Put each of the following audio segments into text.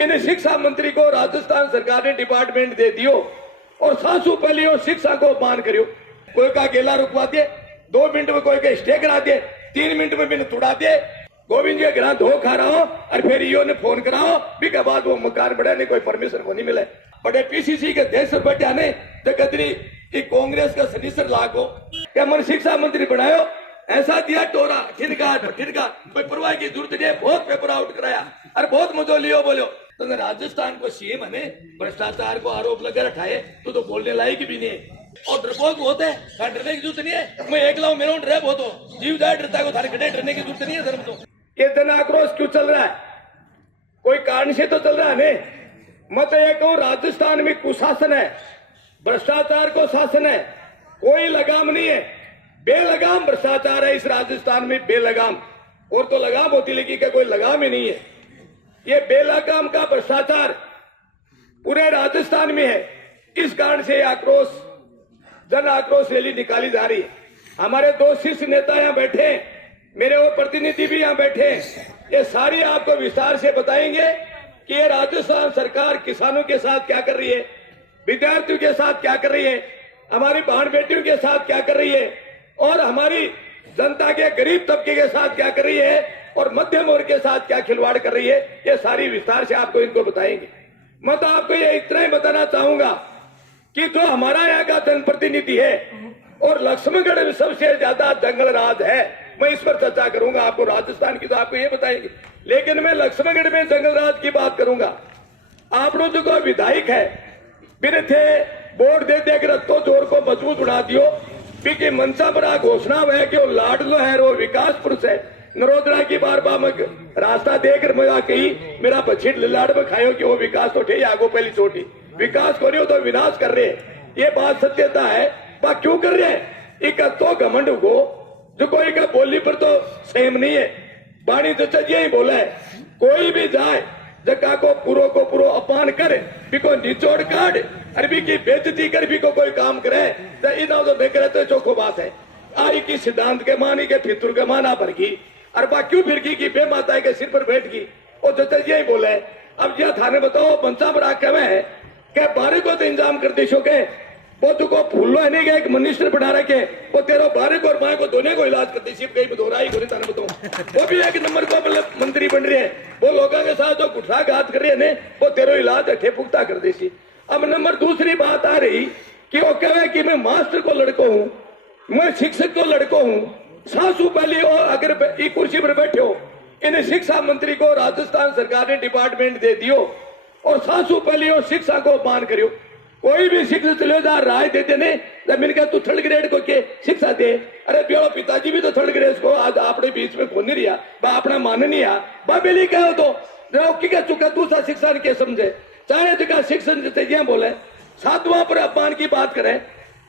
इन शिक्षा मंत्री को राजस्थान सरकार ने डिपार्टमेंट दे दियो और सासू पहली और शिक्षा को मान करियो। कोई का गेला रुकवा दिए, 2 मिनट में कोई का स्टे करा दिए, 3 मिनट में बिन तुड़ा दिए। गोविंद जी ग्रह धो खा रहा हो और फिर यो ने फोन कराओ भी के बाद वो मकान बढ़ाने कोई परमिशन को नहीं मिले। बड़े पीसीसी के देश बैठा ने तो कदरी कि कांग्रेस का सनीसर लागो क्या मन शिक्षा मंत्री बनायो, ऐसा दिया टोरा ठिनका कोई परवाह की जरूरत नहीं। बहुत पेपर आउट कराया और बहुत मजो लियो बोलो। तो राजस्थान को सीएम ने भ्रष्टाचार को आरोप लगा रखाए तो बोलने लायक भी नहीं है और डरपोक बहुत है। डरने की जरूरत नहीं है, मैं एक लाऊं मेरा डर बहुत हो जीव जाए डरता को थारे खड़े डरने की जरूरत नहीं है। धर्म तो ये जन आक्रोश क्यों चल रहा है, कोई कारण से तो चल रहा है नहीं। मैं तो ये कहूं राजस्थान में कुशासन है, भ्रष्टाचार को शासन है, कोई लगाम नहीं है, बेलगाम भ्रष्टाचार है इस राजस्थान में, बेलगाम। और तो लगाम होती लेकिन क्या कोई लगाम ही नहीं है। ये बेलगाम का भ्रष्टाचार पूरे राजस्थान में है। इस कारण से आक्रोश जन आक्रोश रैली निकाली जा रही है। हमारे 2 शीर्ष नेता यहाँ बैठे हैं, मेरे वो प्रतिनिधि भी यहाँ बैठे हैं। ये सारी आपको विस्तार से बताएंगे कि ये राजस्थान सरकार किसानों के साथ क्या कर रही है, विद्यार्थियों के साथ क्या कर रही है, हमारी बहन बेटियों के साथ क्या कर रही है और हमारी जनता के गरीब तबके के साथ क्या कर रही है और मध्यम वर्ग के साथ क्या खिलवाड़ कर रही है। ये सारी विस्तार से आपको इनको बताएंगे। मैं तो आपको ये इतना ही बताना चाहूंगा कि जो हमारा यहाँ का जनप्रतिनिधि है और लक्ष्मणगढ़ में सबसे ज्यादा जंगल राज है, मैं इस पर चर्चा करूंगा। आपको राजस्थान की तो आपको ये बताएंगे, लेकिन मैं लक्ष्मणगढ़ में जंगल राज की बात करूंगा। आप लोग जो विधायक है बिन थे वोट दे दे कर तो जोर को मजबूत बना दियो कि मनसा पर घोषणा है कि वो लाडलो है, वो विकास पुरुष है। नरोदरा की बार रास्ता देकर मैं कही मेरा बछिट लाड़ में खायो कि वो विकास तो ठे आगो पहली छोटी विकास को रही हो तो विनाश कर रहे हैं। ये बात सत्यता है। बा क्यों कर रहे हैं, एक तो घमंड को जो कोई का बोली पर तो सेम नहीं है। बाणी तो चाहिए ही बोला है, कोई भी जाए जगह को पूरो अपमान करे बिको निचोड़ काट अरबी की बेइज्जती कर भी को कोई काम करे तो इना तो नहीं करे तो चौखो बात है। आई की सिद्धांत के मानी के फितुर के माना भर की और बा क्यों फिर की बे माता के सिर पर बैठ गई और जो यही बोला है। अब यह थाने बताओ पंचा बरा कवे है क्या बारे को तो इंतजाम कर दे के वो तुको फूलो है नहीं गया एक मिनिस्टर बना रखे वो तेरो बारिक और माए को दोनों को इलाज करती सिर्फ कहीं दोहरा ही को थाने बताओ। वो भी एक नंबर को मतलब मंत्री बन रही है, वो लोगों के साथ जो कुठाघात कर रही है ने वो तेरो इलाज अठे पुख्ता कर देसी। अब नंबर दूसरी बात आ रही कि वो कहे कि मैं मास्टर को लड़को हूँ, मैं शिक्षक को लड़को हूँ। सासू पहली हो अगर कुर्सी पर बैठे हो, इन शिक्षा मंत्री को राजस्थान सरकार ने डिपार्टमेंट दे दियो और सासू पहली और शिक्षा को मान करियो। कोई भी शिक्षा चले जा राय देते ने जमीन का तू 3rd ग्रेड को के शिक्षा दे। अरे बेड़ो पिताजी भी तो 3rd ग्रेड को आज अपने बीच में फोन नहीं रिया बा अपना मान नहीं आ बा बेली कहो तो क्या चुका दूसरा शिक्षा के समझे चाहे जगह शिक्षण जैसे बोले 7वां पर अपमान की बात करे,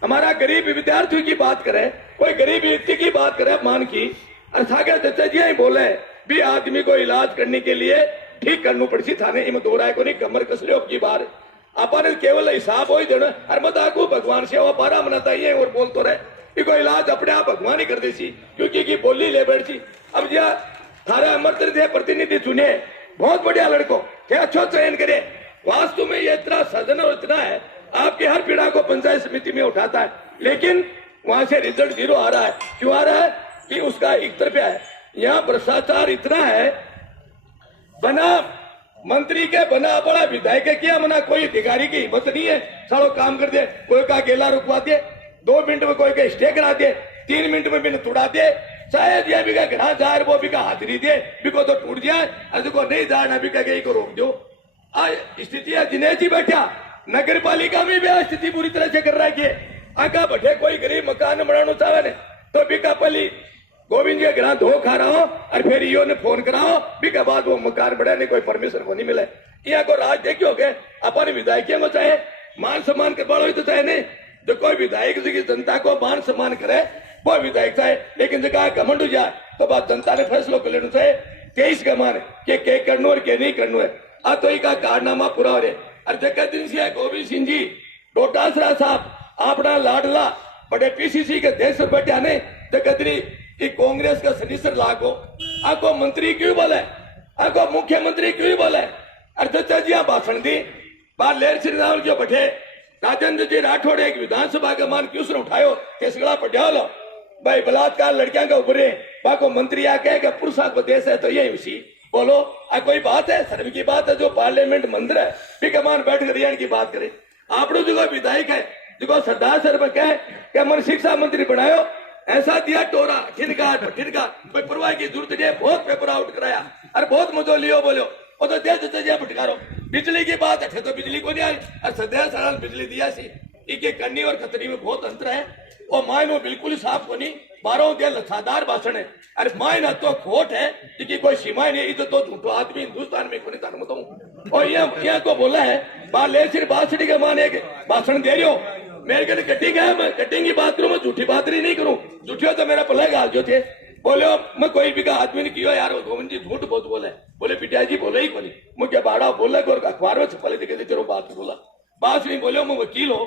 हमारा गरीब विद्यार्थियों की बात करे, कोई गरीब व्यक्ति की बात करे अपमान की और सागर जैसे ही बोले भी आदमी को इलाज करने के लिए ठीक करनी पड़ती थाने इम दो राय को नहीं कमर कस लो की बार अपन केवल हिसाब हो जन हर मता को भगवान से वो पारा मनाता ही है और बोल तो रहे को इलाज अपने आप भगवान ही कर देसी क्योंकि की बोली ले बैठी। अब यह थारे अमृत थे प्रतिनिधि चुने बहुत बढ़िया लड़को क्या अच्छा चयन करे। वास्तव में ये इतना सजन और इतना है आपकी हर पीड़ा को पंचायत समिति में उठाता है, लेकिन वहां से रिजल्ट 0 आ रहा है। क्यों आ रहा है कि उसका एक तरफा है। यहाँ भ्रष्टाचार इतना है, बना मंत्री के बना बड़ा विधायक किया मना कोई अधिकारी की हिम्मत नहीं है सालों काम कर दे। कोई का गेला रुकवा दे, 2 मिनट में कोई का स्टे करा दे, 3 मिनट में बिन तुड़ा दे। शायद यह भी घर जा वो भी का हाजिरी दे बिको तो टूट जाए और को नहीं जाना भी का को रोक दो। स्थिति है दिनेश जी बैठा नगर पालिका में भी स्थिति पूरी तरह से कर रहा है कि आका बैठे कोई गरीब मकान बनाना चाहे तो बिका पली गोविंद जी ग्रह धो खा रहा हो और फिर यो ने फोन कराओ भी के बाद वो मकान बढ़ाने कोई परमिशन को नहीं मिले। यहाँ को राज देखियो के अपन विधायकों को चाहे मान सम्मान करवाओ ही तो चाहे नहीं जो कोई विधायक की जनता को मान सम्मान करे वो विधायक चाहे, लेकिन जगह घमंड हो जाए तो बात जनता ने फैसलों को लेना चाहे 23 का मान के करनो और के नहीं करनो है। आ तो का कारनामा पूरा हो रहे और जगह दिन से गोविंद सिंह जी डोटासरा साहब अपना लाडला बड़े पीसीसी के देश बैठे आने जगदरी कि कांग्रेस का सनीसर लागो आको मंत्री क्यों बोले, आको मुख्यमंत्री क्यों बोले, चचा जी यहाँ भाषण दी बार लेर श्री राम जो बैठे राजेंद्र जी राठौड़ एक विधानसभा का मान क्यों उठायो केसगड़ा पटिया लो भाई बलात्कार लड़कियां के ऊपर बाको मंत्री आके कि पुरुषों को देश है तो यही उसी बोलो कोई बात है शर्म की बात है जो पार्लियामेंट मंदिर है बिकमान बैठ कर रियाण की बात करे आप लोग जो विधायक है जो सरदार सर में कहे कि मन शिक्षा मंत्री बनायो ऐसा दिया टोरा ठिनका कोई परवाह की जरूरत नहीं बहुत पेपर आउट कराया अरे बहुत मजो लियो बोलो वो तो दे फटकारो बिजली की बात है तो बिजली को नहीं आई और सदैव साल बिजली दिया सी इके कन्नी और खतरी में बहुत अंतर है और मायनो बिल्कुल ही साफ को नहीं 12 दिया लछादार भाषण है अरे मायना तो खोट है कि कोई सीमाएं नहीं इधर तो झूठो आदमी हिंदुस्तान में कोई नहीं बताऊं और यहाँ को बोला है बाले सिर्फ बासठी के मान एक भाषण दे रही हो मेरे कहने कटिंग है मैं कटिंग की बात करूं मैं झूठी बात नहीं करूं झूठी हो तो मेरा पल्ला गाल जो थे बोले मैं कोई भी का आदमी ने किया यार गोविंद जी झूठ बहुत बोले बोले पिटिया जी बोले ही को नहीं मुझे बाड़ा बोला और अखबार में छपा दिखे चलो बात बोला बात नहीं बोले मैं वकील हो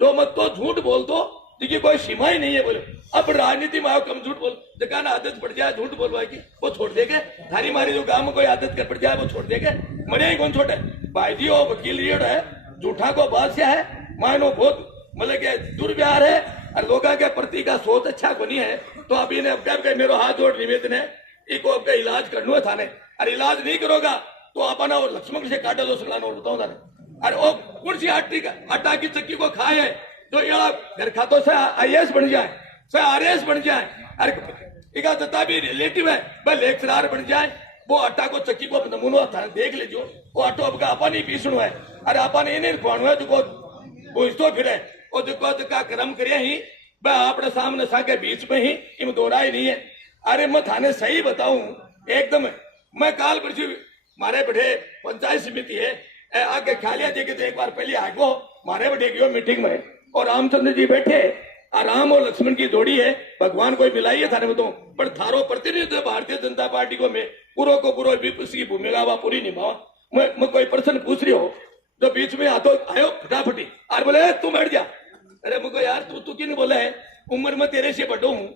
जो मत तो झूठ बोल दो देखिए कोई सीमा ही नहीं है बोले अब राजनीति में आओ कम झूठ बोल जगह आदत पड़ जाए झूठ बोलवा की वो छोड़ देगे थारी मारी जो गांव में कोई आदत कर पड़ जाए वो छोड़ देगे मरे ही कौन छोटे भाई जी वो वकील रेड है झूठा को बादशाह है मानो बहुत मतलब के दुर्व्यवहार है और लोगों के प्रति का सोच अच्छा को नहीं है तो अभी ने अब मेरा हाथ जोड़ निवेदन है इको आपका इलाज करना है थाने और इलाज नहीं करोगा तो अपना और लक्ष्मण से काटा दो सुलाना और बताऊं थाने अरे वो कौन सी आटा की चक्की को खाए है तो ये घर खातों से IAS बन जाए से RAS बन जाए अरे इका दत्ता भी रिलेटिव है भाई लेक्चरार बन जाए वो आटा को चक्की को नमूनो देख लीजिए वो आटो आपका आपा नहीं पीसणो है अरे आपा ने नहीं खुआणो है जो पूछतो फिरे और जो का कर्म करे ही वह अपने सामने साके बीच में ही इम दोहराई नहीं है अरे मैं थाने सही बताऊं एकदम मैं काल परसों मारे बैठे पंचायत समिति है आगे खालिया जी के तो एक बार पहले आगो मारे बैठे गयो मीटिंग में और रामचंद्र जी बैठे राम और लक्ष्मण की जोड़ी है भगवान कोई मिलाई है थाने में तो पर थारो प्रतिनिधित्व भारतीय जनता पार्टी को मैं पूरा को पूरा विपक्ष की भूमिका वह पूरी निभावा मैं कोई प्रश्न पूछ रही हो जो बीच में आतो आयो फटाफटी और बोले तू बैठ जा अरे मुझको यार तू क्यों बोला है उम्र में तेरे से बड़ो हूँ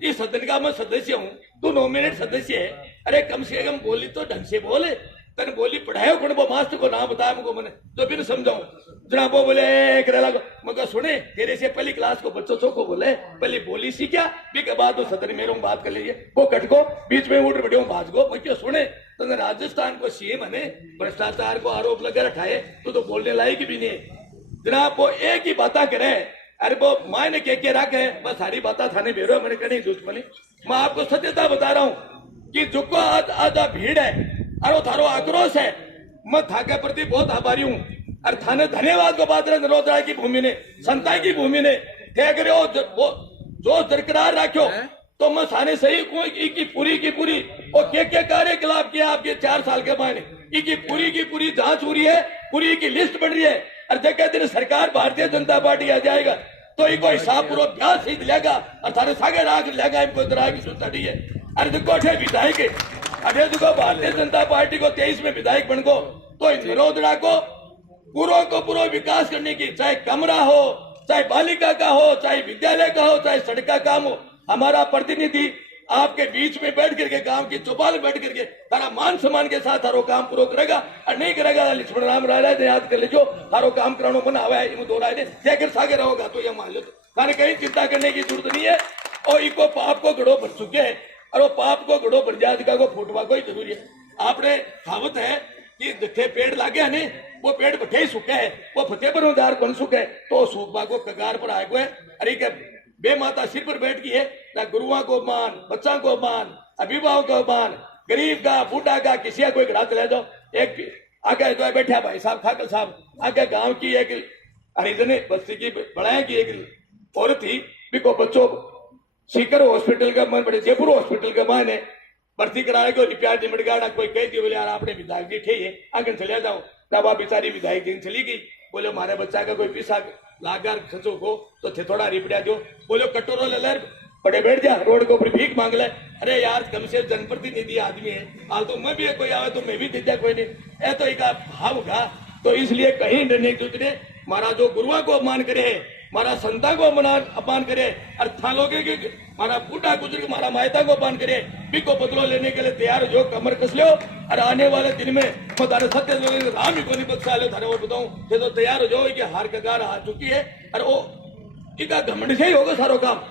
इस सदन का मैं सदस्य हूँ तू नॉमिनेट सदस्य है अरे कम से कम बोली तो ढंग से बोले तन बोली पढ़ायो कौन वो मास्टर को नाम बताया मुझको मैंने तो फिर समझाऊं जनाब वो बोले मगर सुने तेरे से पहली क्लास को बच्चों को बोले पहले बोली सी क्या भी के बाद तो सदन मेरे बात कर लीजिए वो कटको बीच में उठ बैठे भाज गो क्यों सुने तो राजस्थान को सीएम है भ्रष्टाचार को आरोप लगा रखाए तो बोलने लायक भी नहीं है जनाब वो एक ही बात करे अरे वो माँ ने के रखे बस सारी बात थाने बेरो मैंने कहनी दुश्मनी मैं आपको सत्यता बता रहा हूँ कि जो आधा भीड़ है अरे थारो आक्रोश है मैं था के प्रति बहुत आभारी हूँ अरे थाने धन्यवाद को बात नरोदरा की भूमि ने संता की भूमि ने जो बरकरार रखो तो मैं थाने सही की पूरी और क्या कार्यकलाप किया आपके 4 साल के बाद की पूरी जांच हो रही है पूरी की लिस्ट बन रही है और जगह दिन सरकार भारतीय जनता पार्टी आ जाएगा तो इनको हिसाब पूरा ब्याज सीध लेगा और थारे सागे राग लेगा इनको दरा की सुनता नहीं है अरे देखो अठे विधायक अठे देखो भारतीय जनता पार्टी को 23 में विधायक बन गो तो निरोधड़ा को पूरा विकास करने की चाहे कमरा हो चाहे बालिका का हो चाहे विद्यालय का हो चाहे सड़क का काम हो हमारा प्रतिनिधि आपके बीच में बैठ करके गांव की चौपाल बैठ करके तारा मान सम्मान के साथ हरो काम पूरा करेगा और नहीं करेगा लक्ष्मण राम राय ने याद कर लीजिए हरो काम करानो मना हुआ है दो राय ने क्या सागे रहोगा तो ये मान लो थाने कहीं चिंता करने की जरूरत नहीं है और इको पाप को गड़ो भर चुके हैं और वो पाप को गड़ो भर जाए का फूटवा को ही जरूरी है आपने कहावत है कि जिथे पेड़ लागे है वो पेड़ बठे ही सूखे है वो फतेह पर उदार बन सूखे तो सूखबा को कगार पर आए हुए अरे क्या बेमाता सिर पर बैठ गई है ना गुरुओं को मान बच्चा को मान अभिभावक को मान गरीब का बूढ़ा का किसी का कोई घरात ले जाओ एक आगे जो बैठा भाई साहब ठाकर साहब आगे गांव की एक हरिजन बस्ती की बढ़ाया की एक औरत थी बिको बच्चों सीकर हॉस्पिटल का मन बड़े जयपुर हॉस्पिटल का माने भर्ती कराने को रिपेयर निमट गाड़ा कोई कह दी बोले यार आपने विधायक जी थे आगे चले जाओ तब आप बेचारी विधायक जी चली गई बोले हमारे बच्चा का कोई पैसा लागार सचो को तो थे थोड़ा रिपड़ा दो बोलो कटोरो ले ले बड़े बैठ जा रोड के ऊपर भीख मांग ले अरे यार कम से जनप्रतिनिधि आदमी है हाल तो मैं भी कोई आवे तो मैं भी दे दिया कोई नहीं ऐ तो एक भाव का तो इसलिए कहीं डरने दूसरे महाराज जो गुरुओं को अपमान करे है मारा संता को अपमान करे और थालोगे के मारा बूढ़ा गुजर मारा मायता को अपमान करे भी को बदलो लेने के लिए तैयार हो, कमर कस लो और आने वाले दिन में मैं तारे सत्य राम ही को नहीं बख्शा लो थारे और बताऊं ये तो तैयार हो जाओ कि हार कगार आ चुकी है और वो इका घमंड से ही होगा सारो काम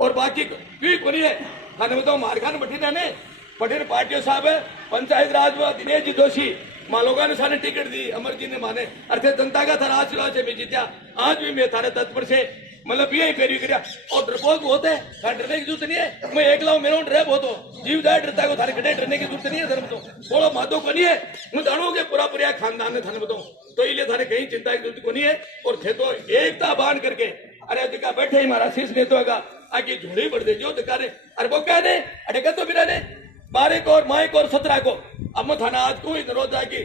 और बाकी कोई को नहीं है। थाने बताओ मारखान बठीना ने पटेल पार्टियों साहब है पंचायत राज व दिनेश जी जोशी मालोगा ने सारे टिकट दी अमर जी ने माने अर्थे जनता का थारा आशीर्वाद से मैं जीत्या। आज भी मैं थारे तत्पर से मतलब यही पेरी करिया और डरपोक बहुत है डरने की जरूरत नहीं है। मैं एकला हूं मेरा डर बहुत हो जीव जाए डरता को थारे खड़े डरने की जरूरत नहीं है। धर्म तो थोड़ा माधो को नहीं है मैं जानो के पूरा पूरा खानदान ने थाने बताऊं तो इसलिए थारे कहीं चिंता की जरूरत को नहीं है। और थे तो एकता बांध करके अरे दिखा बैठे ही मारा शीश नेतो का आगे झोली बढ़ दे जो दिखा रहे अरे वो क्या ने अरे तो बिरा ने 12 को और माइक और 17 को अब थाना आज को नरोदा की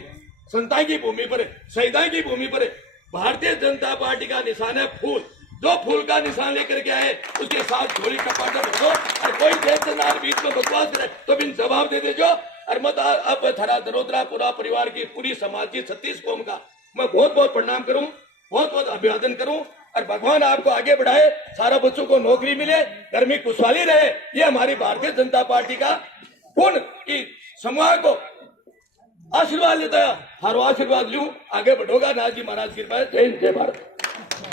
संता की भूमि पर शहीदा की भूमि पर भारतीय जनता पार्टी का निशान है फूल। जो फूल का निशान लेकर के आए उसके साथ झोली टपाटा भरो और कोई देश बीच में बकवास करे तो बिन जवाब दे दे जो और मत अब थरा दरोदरा पूरा परिवार की पूरी समाज की 36 कौम का मैं बहुत बहुत प्रणाम करूं, बहुत बहुत अभिवादन करूं और भगवान आपको आगे बढ़ाए, सारा बच्चों को नौकरी मिले, घर में खुशहाली रहे। ये हमारी भारतीय जनता पार्टी का पुण्य की समूह को आशीर्वाद लेता है। हर आशीर्वाद लूं आगे बढ़ोगा नाथ जी महाराज कृपा। जय हिंद जय भारत।